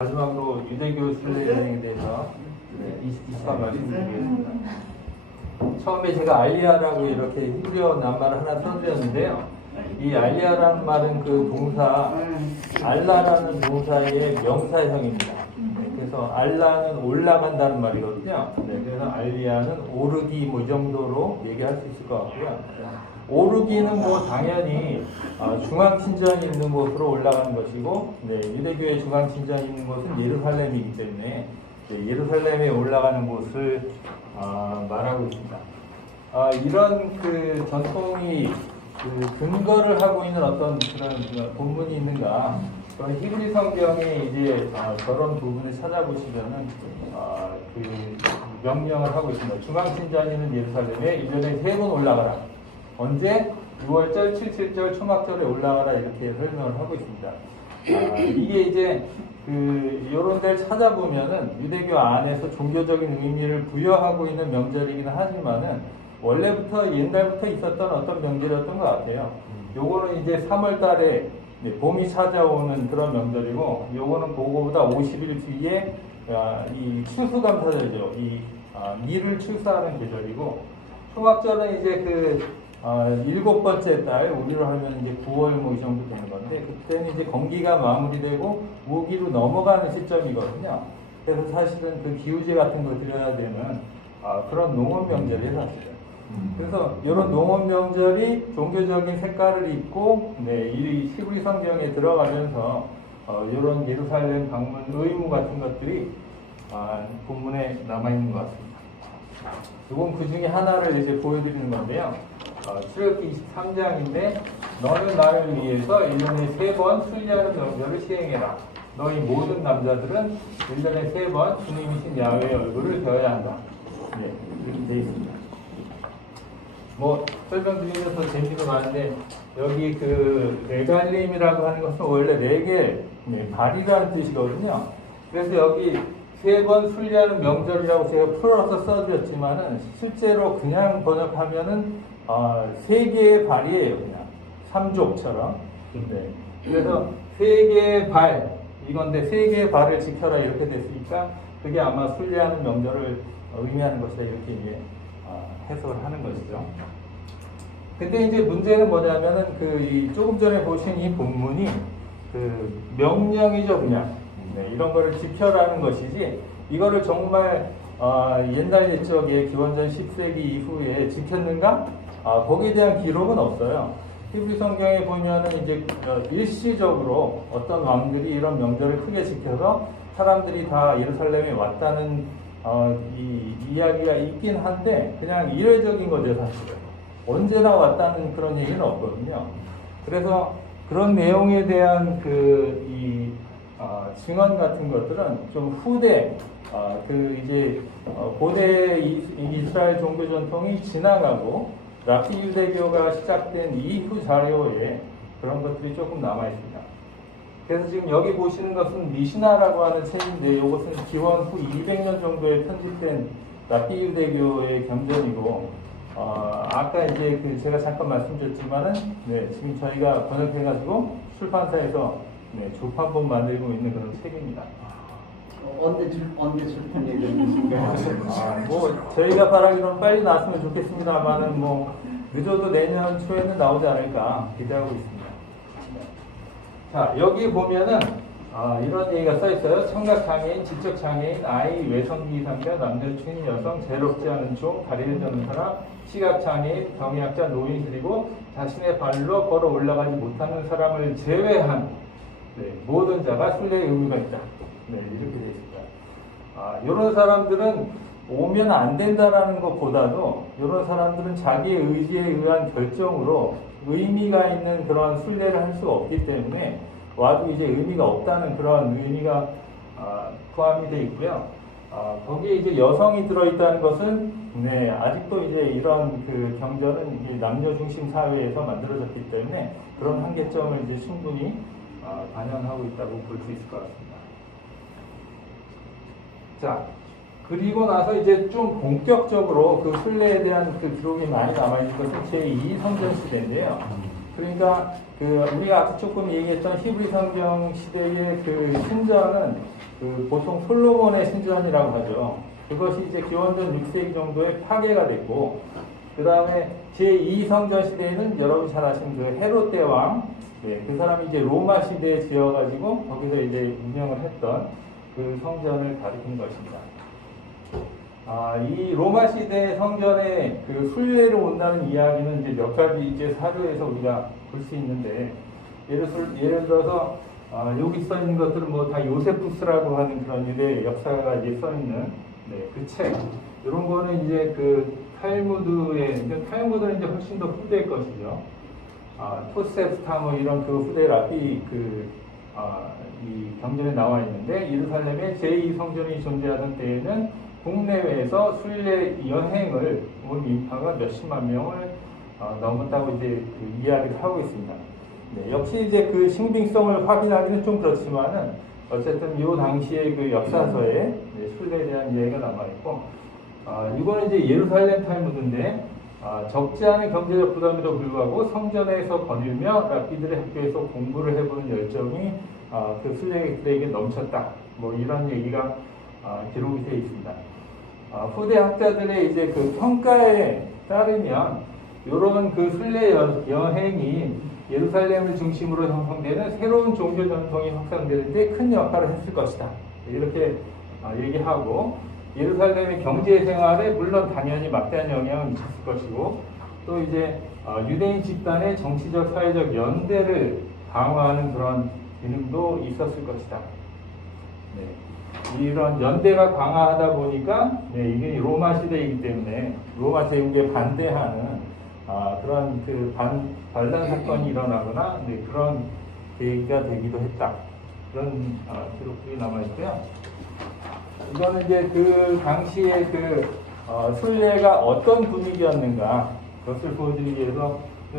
마지막으로 유대교 순례여행에 대해서 20번 말씀드리겠습니다. 처음에 제가 알리아라고 이렇게 히브리어 낱말을 하나 써드렸는데요. 이 알리아라는 말은 그 동사 알라라는 동사의 명사형입니다. 그래서 알라는 올라간다는 말이거든요. 그래서 알리아는 오르기 뭐 이 정도로 얘기할 수 있을 것 같고요. 오르기는 뭐 당연히 중앙신전이 있는 곳으로 올라가는 것이고, 유대교의 중앙신전이 있는 곳은 예루살렘이기 때문에 예루살렘에 올라가는 곳을 말하고 있습니다. 이런 그 전통이 그 근거를 하고 있는 어떤 그런 본문이 있는가? 그런 히브리 성경에 이제 저런 부분을 찾아보시면은 그 명령을 하고 있습니다. 중앙신전이 있는 예루살렘에 1년에 3번 올라가라. 언제? 6월절, 77절, 초막절에 올라가라 이렇게 설명을 하고 있습니다. 이게 이제 요런 데를 찾아보면은 유대교 안에서 종교적인 의미를 부여하고 있는 명절이기는 하지만은 원래부터 옛날부터 있었던 어떤 명절이었던 것 같아요. 요거는 이제 3월 달에 봄이 찾아오는 그런 명절이고, 요거는 그거보다 50일 뒤에 이 추수감사절이죠. 이 밀을 추수하는 계절이고, 초막절은 이제 그 7번째 달, 우리로 하면 이제 9월 뭐 이 정도 되는 건데, 그때는 이제 건기가 마무리되고 우기로 넘어가는 시점이거든요. 그래서 사실은 그 기우제 같은 거 드려야 되는 그런 농업 명절이 사실은. 그래서 이런 농업 명절이 종교적인 색깔을 입고, 이 히브리 성경에 들어가면서 이런 예루살렘 방문 의무 같은 것들이 본문에 남아 있는 것 같습니다. 이건 그 중에 하나를 이제 보여드리는 건데요. 출애굽기 23장인데, 너는 나를 위해서 1년에 3번 순례하는 명절을 시행해라. 너희 모든 남자들은 1년에 3번 주님이신 야훼의 얼굴을 배워야 한다. 이렇게 되어 있습니다. 뭐 설명드리면서 재미도 많은데, 여기 그 레갈림이라고 하는 것은 원래 레겔, 발이라는 뜻이거든요. 그래서 여기 3번 순례하는 명절이라고 제가 풀어서 써드렸지만은, 실제로 그냥 번역하면은 3개의 발이에요. 그냥 삼족처럼. 그래서 3개의 발, 이건데 3개의 발을 지켜라 이렇게 됐으니까 그게 아마 순례하는 명절을 의미하는 것이다 이렇게 이제 해석을 하는 것이죠. 근데 이제 문제는 뭐냐면은 이 조금 전에 보신 이 본문이 그 명령이죠, 그냥. 이런 거를 지켜라는 것이지, 이거를 정말 옛날 옛적에 기원전 10세기 이후에 지켰는가? 거기에 대한 기록은 없어요. 히브리 성경에 보면은 이제 일시적으로 어떤 왕들이 이런 명절을 크게 지켜서 사람들이 다 예루살렘에 왔다는 이 이야기가 있긴 한데, 그냥 이례적인 거죠, 사실은. 언제나 왔다는 그런 얘기는 없거든요. 그래서 그런 내용에 대한 증언 같은 것들은 좀 후대, 이제 고대 이스라엘 종교 전통이 지나가고 라피 유대교가 시작된 이후 자료에 그런 것들이 조금 남아 있습니다. 그래서 지금 여기 보시는 것은 미시나라고 하는 책인데, 이것은 기원 후 200년 정도에 편집된 라피 유대교의 경전이고, 아까 이제 제가 잠깐 말씀드렸지만은, 지금 저희가 번역해가지고 출판사에서 조판본 만들고 있는 그런 책입니다. 언제 출판 예정이신가요? 뭐 저희가 바라기로는 빨리 나왔으면 좋겠습니다만은, 뭐 늦어도 내년 초에는 나오지 않을까 기대하고 있습니다. 자, 여기 보면은 이런 얘기가 써 있어요. 청각 장애인, 지적 장애인, 아이, 외성기 이상자, 남녀, 충인, 여성, 재롭지 않은 종, 다리를 저는 사람, 시각 장애인, 병약자, 노인, 그리고 자신의 발로 걸어 올라가지 못하는 사람을 제외한 모든 자가 순례의 의무가 있다. 이렇게 되어 있습니다. 이런 사람들은 오면 안 된다라는 것보다도, 이런 사람들은 자기의 의지에 의한 결정으로 의미가 있는 그런 순례를 할 수가 없기 때문에 와도 이제 의미가 없다는 그런 의미가 포함이 되어 있고요. 거기에 이제 여성이 들어있다는 것은, 아직도 이제 이런 그 경전은 이제 남녀 중심 사회에서 만들어졌기 때문에 그런 한계점을 이제 충분히 반영하고 있다고 볼 수 있을 것 같습니다. 자, 그리고 나서 이제 좀 본격적으로 그 순례에 대한 그 기록이 많이 남아있는 것은 제2성전 시대인데요. 그러니까 그 우리가 아까 조금 얘기했던 히브리 성경 시대의 그 신전은 그 보통 솔로몬의 신전이라고 하죠. 그것이 이제 기원전 6세기 정도에 파괴가 됐고, 그 다음에 제2 성전 시대에는 여러분 잘 아시는 그 헤롯 대왕, 예, 그 사람이 이제 로마 시대에 지어가지고 거기서 이제 운영을 했던 그 성전을 가리킨 것입니다. 이 로마 시대 성전의 그 순례로 온다는 이야기는 이제 몇 가지 이제 사료에서 우리가 볼 수 있는데, 예를 들어서 여기 써 있는 것들은 뭐 다 요세푸스라고 하는 그런 유대 역사가 이제 써 있는 그 책, 이런 거는 이제 그 탈무드는 이제 훨씬 더 후대일 것이죠. 토세프타 뭐 이런 그 후대 랍비 이 경전에 나와 있는데, 예루살렘의 제2 성전이 존재하던 때에는 국내외에서 순례 여행을 온 인파가 몇십만 명을 넘었다고 이제 그 이야기를 하고 있습니다. 네, 역시 이제 그 신빙성을 확인하기는 좀 그렇지만은 어쨌든 이 당시의 그 역사서에 순례에 대한 이야기가 남아 있고, 이거는 이제 예루살렘 탈무드인데, 적지 않은 경제적 부담에도 불구하고 성전에서 거닐며 랍비들의 학교에서 공부를 해보는 열정이 그 순례객들에게 넘쳤다. 뭐 이런 얘기가 기록이 되어 있습니다. 후대 학자들의 이제 그 평가에 따르면 이런 그 순례 여행이 예루살렘을 중심으로 형성되는 새로운 종교 전통이 확산되는데 큰 역할을 했을 것이다. 이렇게 얘기하고, 예루살렘의 경제 생활에 물론 당연히 막대한 영향을 미쳤을 것이고, 또 이제 유대인 집단의 정치적 사회적 연대를 강화하는 그런 기능도 있었을 것이다. 네. 이런 연대가 강화하다 보니까 이게 로마 시대이기 때문에 로마 제국에 반대하는 그런 그 반란 사건이 일어나거나 그런 계기가 되기도 했다. 그런 기록들이 남아 있고요. 이거는 이제 그 당시에 그 순례가 어떤 분위기였는가 그것을 보여드리기 위해서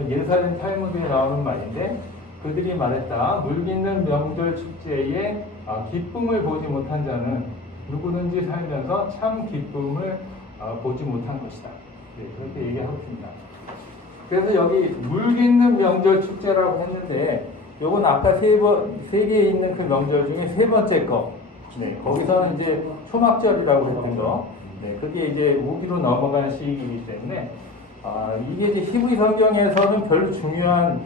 예루살렘 탈무드에 나오는 말인데, 그들이 말했다. 물깃는 명절 축제에 기쁨을 보지 못한 자는 누구든지 살면서 참 기쁨을 보지 못한 것이다. 네, 그렇게 얘기하고 있습니다. 그래서 여기 물깃는 명절 축제라고 했는데, 요건 아까 세 개에 있는 그 명절 중에 세 번째 거. 네, 거기서는 이제 초막절이라고 했던 거. 네, 그게 이제 우기로 넘어간 시기이기 때문에, 이게 이제 히브리 성경에서는 별로 중요한,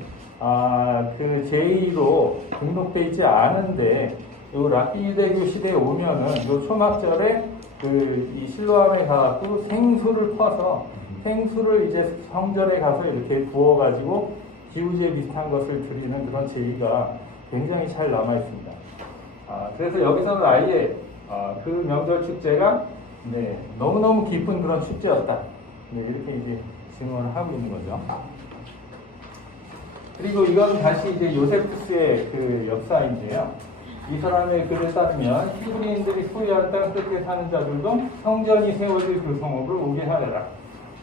그 제2로 등록되어 있지 않은데, 요 랍비 유대교 시대에 오면은 요 초막절에 이 실로암에 가서 생수를 퍼서 생수를 이제 성전에 가서 이렇게 부어가지고 기우제 비슷한 것을 드리는 그런 제의가 굉장히 잘 남아 있습니다. 그래서 여기서는 아예 그 명절 축제가 너무너무 기쁜 그런 축제였다. 이렇게 이제 증언을 하고 있는 거죠. 그리고 이건 다시 이제 요세푸스의 그 역사인데요. 이 사람의 글에 따르면 히브리인들이 소유한 땅 끝에 사는 자들도 성전이 세워질 그 성읍을 오게 하려라.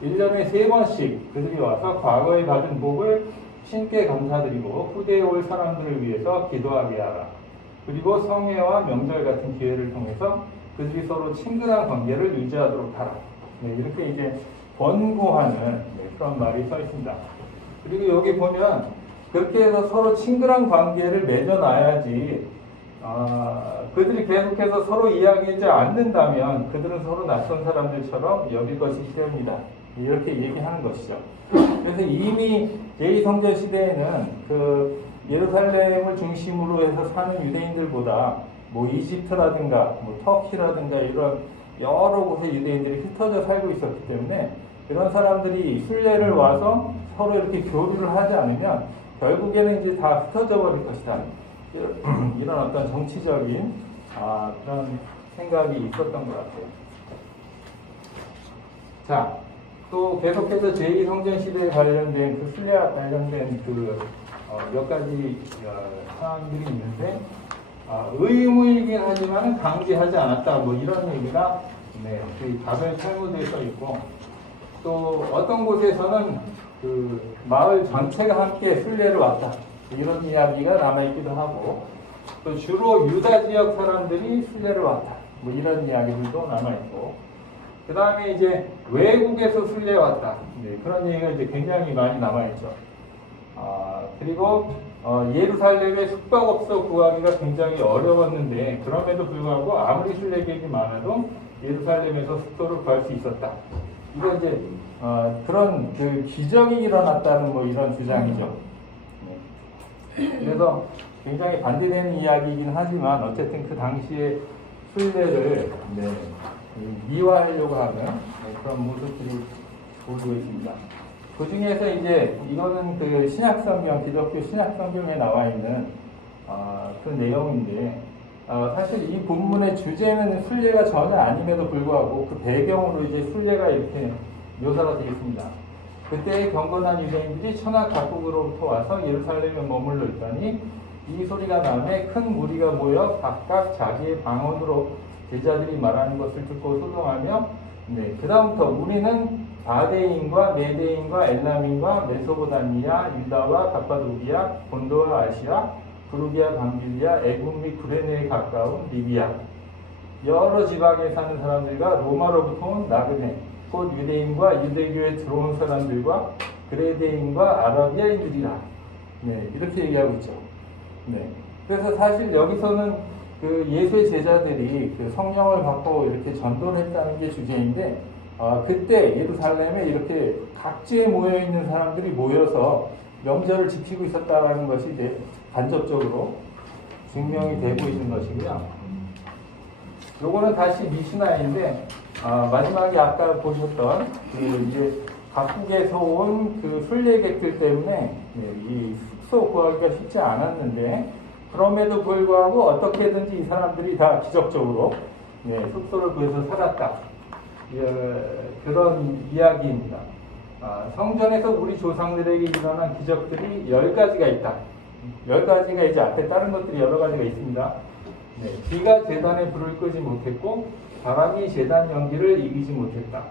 1년에 3번씩 그들이 와서 과거에 받은 복을 신께 감사드리고 후대에 올 사람들을 위해서 기도하게 하라. 그리고 성회와 명절 같은 기회를 통해서 그들이 서로 친근한 관계를 유지하도록 하라. 이렇게 이제 권고하는 그런 말이 써 있습니다. 그리고 여기 보면 그렇게 해서 서로 친근한 관계를 맺어놔야지, 그들이 계속해서 서로 이야기하지 않는다면 그들은 서로 낯선 사람들처럼 여길 것이 시험이다. 이렇게 얘기하는 것이죠. 그래서 이미 제2성전 시대에는 그 예루살렘을 중심으로 해서 사는 유대인들보다 뭐 이집트라든가 뭐 터키라든가 이런 여러 곳에 유대인들이 흩어져 살고 있었기 때문에 그런 사람들이 순례를 와서 서로 이렇게 교류를 하지 않으면 결국에는 이제 다 흩어져 버릴 것이다. 이런 어떤 정치적인 그런 생각이 있었던 것 같아요. 자, 또 계속해서 제2성전 시대에 관련된 그 순례와 관련된 그 몇 가지 사항들이 있는데, 의무이긴 하지만 강제하지 않았다. 뭐 이런 얘기가 그 바벨 탈무드에 써 있고, 또 어떤 곳에서는 그 마을 전체가 함께 순례를 왔다. 이런 이야기가 남아있기도 하고, 또 주로 유다 지역 사람들이 순례를 왔다. 뭐 이런 이야기들도 남아있고, 그 다음에 이제 외국에서 순례 왔다. 그런 얘기가 이제 굉장히 많이 남아있죠. 그리고 예루살렘의 숙박업소 구하기가 굉장히 어려웠는데 그럼에도 불구하고 아무리 순례객이 많아도 예루살렘에서 숙소를 구할 수 있었다. 이거 이제 그런 그 기적이 일어났다는 뭐 이런 주장이죠. 그래서 굉장히 반대되는 이야기이긴 하지만 어쨌든 그 당시에 순례를 미화하려고 하는 그런 모습들이 보이고 있습니다. 그 중에서 이제 이거는 그 신약성경, 기독교 신약성경에 나와 있는 그 내용인데 사실 이 본문의 주제는 순례가 전혀 아님에도 불구하고 그 배경으로 이제 순례가 이렇게 묘사가 되겠습니다. 그때 경건한 유대인들이 천하 각국으로부터 와서 예루살렘에 머물러 있더니 이 소리가 나매 큰 무리가 모여 각각 자기의 방언으로 제자들이 말하는 것을 듣고 소동하며 그 다음부터 우리는 아데인과 메데인과 엘람인과 메소보다미아, 유다와 갑바도기아, 본도와 아시아, 부르기아, 밤빌리아, 애굽 및 구레네에 가까운 리비아 여러 지방에 사는 사람들과 로마로부터 온 나그네 곧 유대인과 유대교에 들어온 사람들과 그레데인과 아라비아인들이라 이렇게 얘기하고 있죠. 그래서 사실 여기서는 그 예수의 제자들이 그 성령을 받고 이렇게 전도를 했다는 게 주제인데 그때 예루살렘에 이렇게 각지에 모여 있는 사람들이 모여서 명절을 지키고 있었다는 것이 이제 간접적으로 증명이 되고 있는 것이고요. 요거는 다시 미시나인데 마지막에 아까 보셨던 그 이제 각국에서 온 그 순례객들 때문에 이 숙소 구하기가 쉽지 않았는데 그럼에도 불구하고 어떻게든지 이 사람들이 다 기적적으로 숙소를 구해서 살았다. 그런 이야기입니다. 성전에서 우리 조상들에게 일어난 기적들이 10가지가 있다. 10가지가 이제 앞에 다른 것들이 여러 가지가 있습니다. 비가 제단에 불을 끄지 못했고 바람이 제단 연기를 이기지 못했다.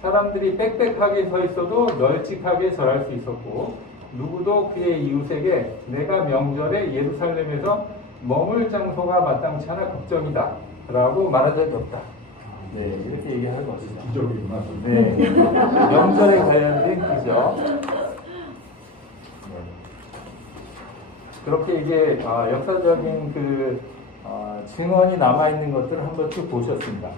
사람들이 빽빽하게 서 있어도 널찍하게 절할 수 있었고 누구도 그의 이웃에게 내가 명절에 예루살렘에서 머물 장소가 마땅치 않아 걱정이다 라고 말한 적이 없다. 이렇게 얘기하는 것이죠. 기적이 맞습니다. 명절에 관련된 기적. 그렇게 이제 역사적인 그 증언이 남아있는 것들을 한번 쭉 보셨습니다.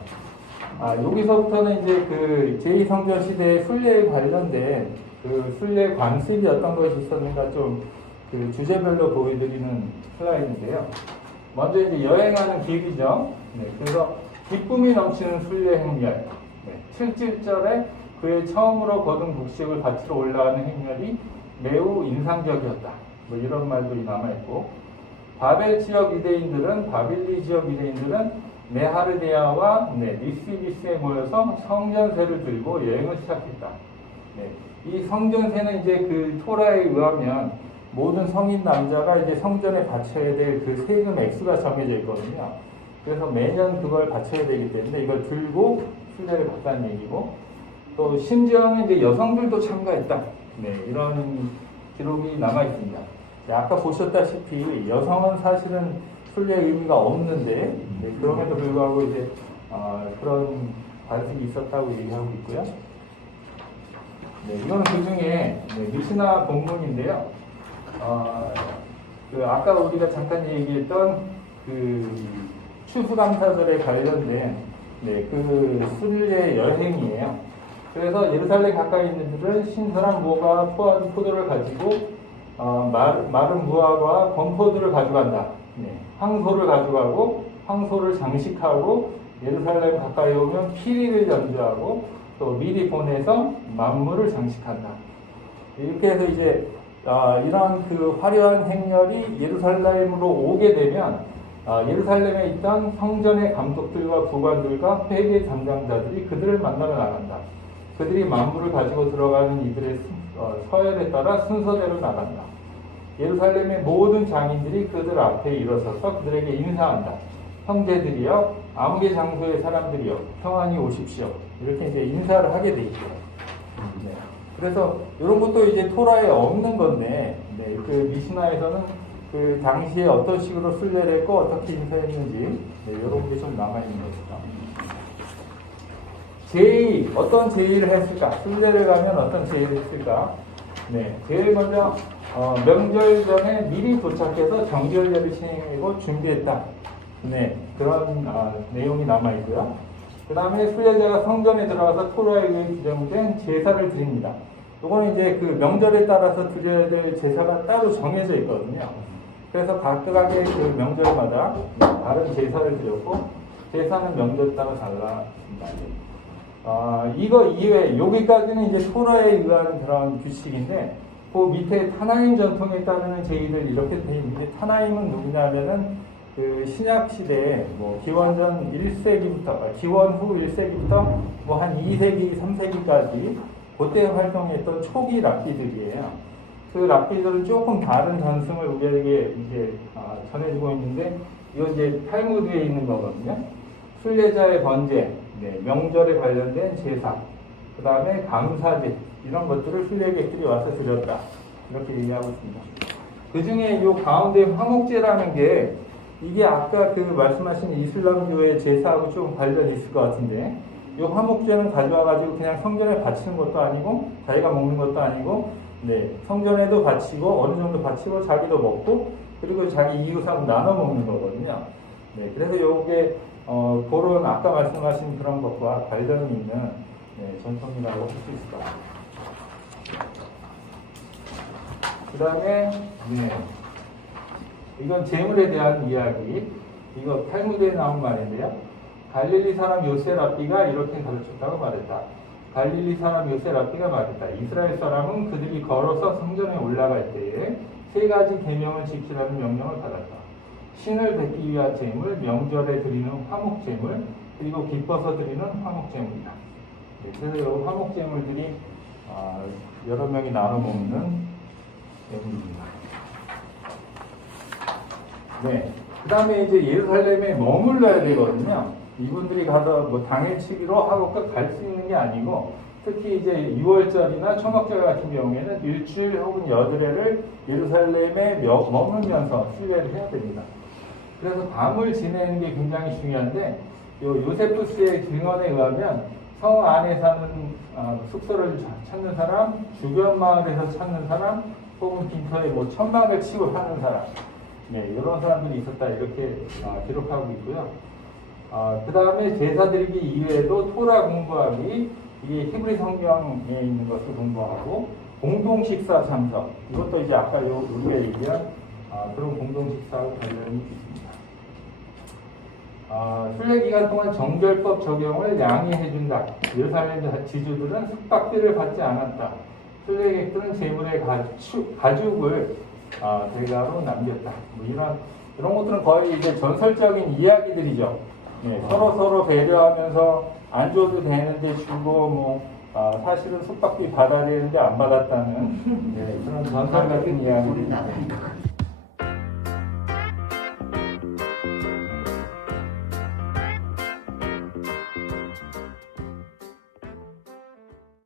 여기서부터는 이제 그 제2성전 시대의 순례에 관련된 그 순례 관습이 어떤 것이 있었는가 좀 그 주제별로 보여드리는 슬라이드인데요. 먼저 이제 여행하는 길이죠. 그래서 기쁨이 넘치는 순례 행렬. 7절에 그의 처음으로 거둔 곡식을 바치러 올라가는 행렬이 매우 인상적이었다. 뭐 이런 말도 남아있고, 바벨 지역 유대인들은, 바빌리 지역 유대인들은 메하르데아와 니스비스에 모여서 성전세를 들고 여행을 시작했다. 이 성전세는 이제 그 토라에 의하면 모든 성인 남자가 이제 성전에 바쳐야 될 그 세금 액수가 정해져 있거든요. 그래서 매년 그걸 바쳐야 되기 때문에 이걸 들고 순례를 갔다는 얘기고, 또 심지어는 이제 여성들도 참가했다. 이런 기록이 남아 있습니다. 아까 보셨다시피 여성은 사실은 순례 의미가 없는데 그럼에도 불구하고 이제 그런 관습이 있었다고 얘기하고 있고요. 이거는 그 중에 미시나 본문인데요. 그 아까 우리가 잠깐 얘기했던 그 추수감사절에 관련된 그 순례 여행이에요. 그래서 예루살렘 가까이 있는 들은 신선한 무화과, 포도를 가지고 마른 무화과, 건포도를 가져간다. 황소를 가져가고 황소를 장식하고 예루살렘 가까이 오면 피리를 연주하고 또 미리 보내서 만물을 장식한다. 이렇게 해서 이제 이런 그 화려한 행렬이 예루살렘으로 오게 되면 예루살렘에 있던 성전의 감독들과 부관들과 회계 담당자들이 그들을 만나러 나간다. 그들이 만물을 가지고 들어가는 이들의 서열에 따라 순서대로 나간다. 예루살렘의 모든 장인들이 그들 앞에 일어서서 그들에게 인사한다. 형제들이여, 아무개 장소의 사람들이여, 평안히 오십시오. 이렇게 이제 인사를 하게 돼 있죠. 그래서 이런 것도 이제 토라에 없는 건데, 그 미시나에서는 그 당시에 어떤 식으로 순례를 했고 어떻게 인사했는지 이런 게 좀 남아 있는 것이죠. 제의, 어떤 제의를 했을까? 순례를 가면 어떤 제의를 했을까? 제일 먼저 명절 전에 미리 도착해서 정결례를 지내고 준비했다. 네, 그런 내용이 남아 있고요. 그 다음에 순례자가 성전에 들어가서 토라에 의해 규정된 제사를 드립니다. 이거는 이제 그 명절에 따라서 드려야 될 제사가 따로 정해져 있거든요. 그래서 각각의 그 명절마다 다른 제사를 드렸고, 제사는 명절에 따라 달라집니다. 이거 이외에 여기까지는 이제 토라에 의한 그런 규칙인데, 그 밑에 타나임 전통에 따르는 제의들 이렇게 되어 있는데, 타나임은 누구냐면은 그 신약 시대에 뭐 기원전 1세기부터 기원 후 1세기부터 뭐 한 2세기, 3세기까지 그때 활동했던 초기 랍비들이에요. 그 랍비들은 조금 다른 전승을 우리에게 이제 전해주고 있는데, 이거 이제 탈무드에 있는 거거든요. 순례자의 번제, 명절에 관련된 제사, 그 다음에 감사제, 이런 것들을 순례객들이 와서 드렸다. 이렇게 얘기하고 있습니다. 그 중에 이 가운데 화목제라는 게, 이게 아까 그 말씀하신 이슬람교의 제사하고 좀 관련이 있을 것 같은데, 이 화목제는 가져와가지고 그냥 성전에 바치는 것도 아니고, 자기가 먹는 것도 아니고, 성전에도 바치고, 어느 정도 바치고, 자기도 먹고, 그리고 자기 이웃하고 나눠 먹는 거거든요. 그래서 요게, 그런 아까 말씀하신 그런 것과 관련이 있는 전통이라고 할 수 있을 것 같아요. 그 다음에, 이건 재물에 대한 이야기. 이거 탈무드에 나온 말인데요. 갈릴리 사람 요세 랍비가 이렇게 가르쳤다고 말했다. 갈릴리 사람 요세 랍비가 말했다. 이스라엘 사람은 그들이 걸어서 성전에 올라갈 때에 세 가지 계명을 지키라는 명령을 받았다. 신을 뵙기 위한 제물, 명절에 드리는 화목 제물, 그리고 기뻐서 드리는 화목 제물이다. 그래서 이 화목 제물들이 여러 명이 나눠 먹는 제물입니다. 그 다음에 이제 예루살렘에 머물러야 되거든요. 이분들이 가서 뭐 당일치기로 하고 끝 갈 수 있는 게 아니고, 특히 이제 6월절이나 초막절 같은 경우에는 일주일 혹은 여드레를 예루살렘에 머물면서 순례를 해야 됩니다. 그래서 밤을 지내는 게 굉장히 중요한데, 요세푸스의 증언에 의하면 성 안에 사는 숙소를 찾는 사람, 주변 마을에서 찾는 사람, 혹은 빈터에 뭐 천막을 치고 사는 사람, 이런 사람들이 있었다, 이렇게 기록하고 있고요. 그 다음에 제사 드리기 이외에도 토라 공부하기, 이게 히브리 성경에 있는 것을 공부하고, 공동 식사 참석, 이것도 이제 아까 우리가 얘기한 그런 공동 식사하고 관련이 있습니다. 순례 기간 동안 정결법 적용을 양해해준다. 예루살렘 지주들은 숙박비를 받지 않았다. 순례객들은 제물의 가죽을 대가로 남겼다. 뭐 이런 것들은 거의 이제 전설적인 이야기들이죠. 서로 배려하면서 안 줘도 되는데 주고, 사실은 숙박비 받아야 되는데 안 받았다는 그런 전설 같은 이야기들이